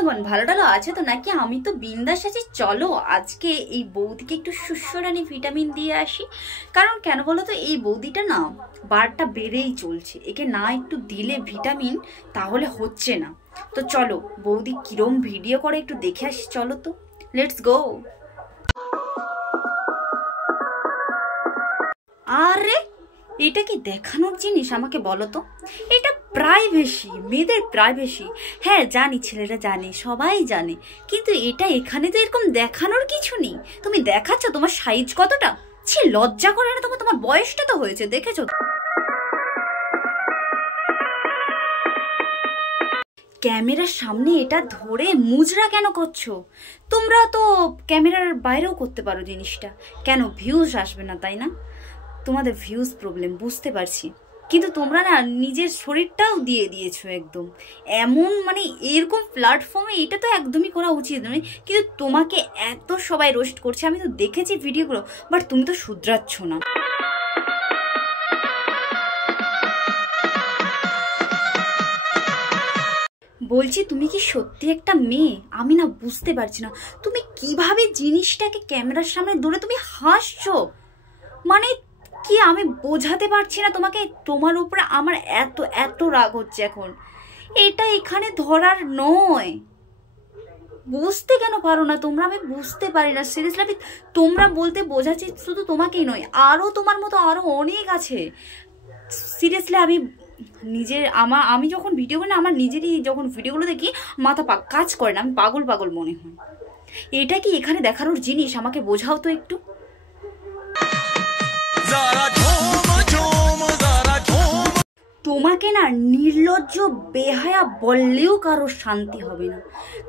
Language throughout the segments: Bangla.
বন্ধুগণ, ভালো টালো আছে তো নাকি? আমি তো বিন্দাস আছি। চলো আজকে এই বৌদিকে একটু সুস্বরানি ভিটামিন দিয়ে আসি। কারণ কেন বলো তো, এই বৌদিটা না বারটা বেড়েই চলছে, একে না একটু দিলে ভিটামিন তাহলে হচ্ছে না। তো চলো বৌদি কিরম ভিডিও করে একটু দেখে আসি, চলো তো, লেটস গো। আরে এটা কি দেখানোর জিনিস আমাকে বলো তো? এটা প্রাইভেসি, মেয়েদের প্রাইভেসি। হ্যাঁ জানি, ছেলেরা জানে, সবাই জানে, কিন্তু এটা এখানে তো এরকম দেখানোর কিছু নেই। তুমি দেখাচ্ছ তোমার সাইজ কতটা? ছি, লজ্জা করে না? তোমার বয়সটা তো হয়েছে, দেখেছো? ক্যামেরার সামনে এটা ধরে মুজরা কেন করছো? তোমরা তো ক্যামেরার বাইরেও করতে পারো জিনিসটা। কেন ভিউজ আসবে না, তাই না? তোমাদের ভিউজ প্রবলেম বুঝতে পারছি, কিন্তু তোমরা না নিজের শরীরটাও দিয়ে দিয়েছো একদম। এমন মানে এরকম প্ল্যাটফর্মে এটা তো একদমই করা উচিত নয়, কিন্তু তোমাকে এত সবাই রোস্ট করছে, আমি তো দেখেছি ভিডিওগুলো, বাট তুমি তো শুধরাচ্ছ না। বলছি তুমি কি সত্যি একটা মেয়ে? আমি না বুঝতে পারছি না তুমি কিভাবে জিনিসটাকে ক্যামেরার সামনে ধরে তুমি হাসছো। মানে কি আমি বোঝাতে পারছি না তোমাকে। তোমার উপরে আমার এত এত রাগ হচ্ছে এখন। এটা এখানে ধরার নয়, বুঝতে কেন পারো না তোমরা? আমি বুঝতে পারি না সিরিয়াসলি। আমি তোমরা বলতে বোঝাচ্ছি, শুধু তোমাকেই নয়, আরো তোমার মতো আরো অনেক আছে। সিরিয়াসলি আমি নিজের আমি যখন ভিডিও করি না, আমার নিজেরই যখন ভিডিওগুলো দেখি মাথা কাজ করে না, আমি পাগল পাগল মনে হয়। এটা কি এখানে দেখানোর জিনিস? আমাকে বোঝাও তো একটু। তোমাকে না নির্লজ্জ বেহায়া বললেও কারো শান্তি হবে না,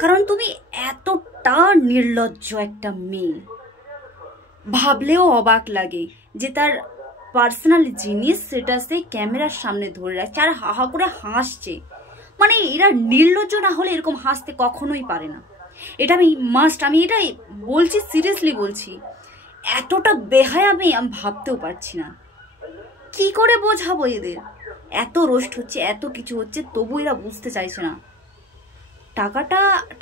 কারণ তুমি এতটা নির্লজ্জ একটা মেয়ে। ভাবলেও অবাক লাগে যে তার পার্সোনাল জিনিস সেটা সে ক্যামেরার সামনে ধরে রাখছে আর হাহা করে হাসছে। মানে এরা নির্লজ্জ না হলে এরকম হাসতে কখনোই পারে না। এটা আমি এটাই বলছি, সিরিয়াসলি বলছি। এতটা বেহায়া আমি ভাবতেও পারছি না। কি করে বোঝাবো এদের? এত রোস্ট হচ্ছে, এত কিছু হচ্ছে, তবু এরা বুঝতে চাইছে না।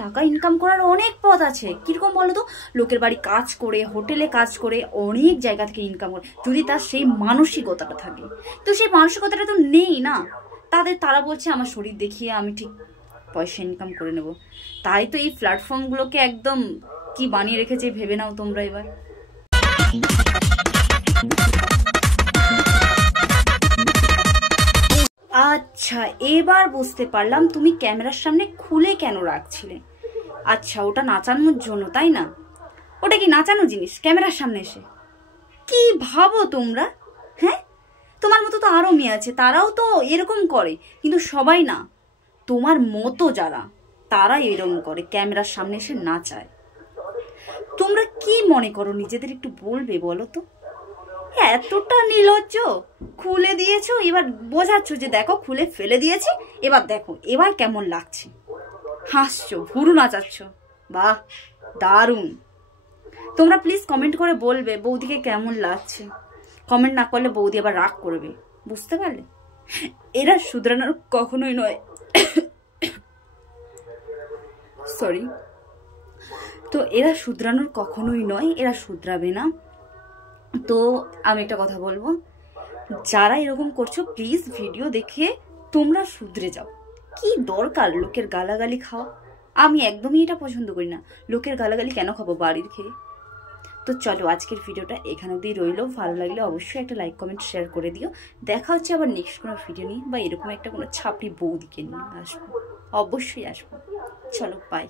টাকা ইনকাম করার অনেক পথ আছে। কিরকম বলো তো? লোকের বাড়ি কাজ করে, হোটেলে কাজ করে, অনেক জায়গা থেকে ইনকাম করে, যদি তার সেই মানসিকতাটা থাকে। তো সেই মানসিকতাটা তো নেই না তারা বলছে আমার শরীর দেখিয়ে আমি ঠিক পয়সা ইনকাম করে নেব। তাই তো এই প্ল্যাটফর্মগুলোকে একদম কি বানিয়ে রেখেছে ভেবে নাও তোমরা এবার। আচ্ছা এবার বুঝতে পারলাম তুমি ক্যামেরার সামনে খুলে কেন রাখছিলে। আচ্ছা ওটা নাচানোর জন্য, তাই না? ওটা কি নাচানো জিনিস ক্যামেরার সামনে এসে? কি ভাবো তোমরা? হ্যাঁ, তোমার মতো তো আরো মেয়ে আছে, তারাও তো এরকম করে, কিন্তু সবাই না। তোমার মতো যারা, তারা এরকম করে, ক্যামেরার সামনে এসে নাচায়। তোমরা কি মনে করো নিজেদের? একটু বলবে বলো তো। এতটা নির্লজ্জ। খুলে দিয়েছো, এবার বোঝাচ্ছ যে দেখো খুলে ফেলে দিয়েছি, এবার দেখো এবার কেমন লাগছে। হাসছো, ভুরু নাচাচ্ছ, বাহ দারুণ। তোমরা প্লিজ কমেন্ট করে বলবে বৌদিকে কেমন লাগছে। কমেন্ট না করলে বৌদি আবার রাগ করবে, বুঝতে পারলে? এরা শুধরানোর কখনোই নয়। সরি। তো এরা শুধরানোর কখনোই নয়, এরা শুধরাবে না। তো আমি একটা কথা বলবো, যারা এরকম করছো প্লিজ ভিডিও দেখে তোমরা শুধরে যাও। কি দরকার লোকের গালাগালি খাওয়া? আমি একদমই এটা পছন্দ করি না। লোকের গালাগালি কেন খাবো বাড়ির খেয়ে? তো চলো আজকের ভিডিওটা এখান অবধি রইলো। ভালো লাগলে অবশ্যই একটা লাইক কমেন্ট শেয়ার করে দিও। দেখা হচ্ছে আবার নেক্সট কোনো ভিডিও নিয়ে, বা এরকম একটা কোনো ছাপড়ি বৌদিকে নিয়ে আসবো, অবশ্যই আসবো। চলো বাই।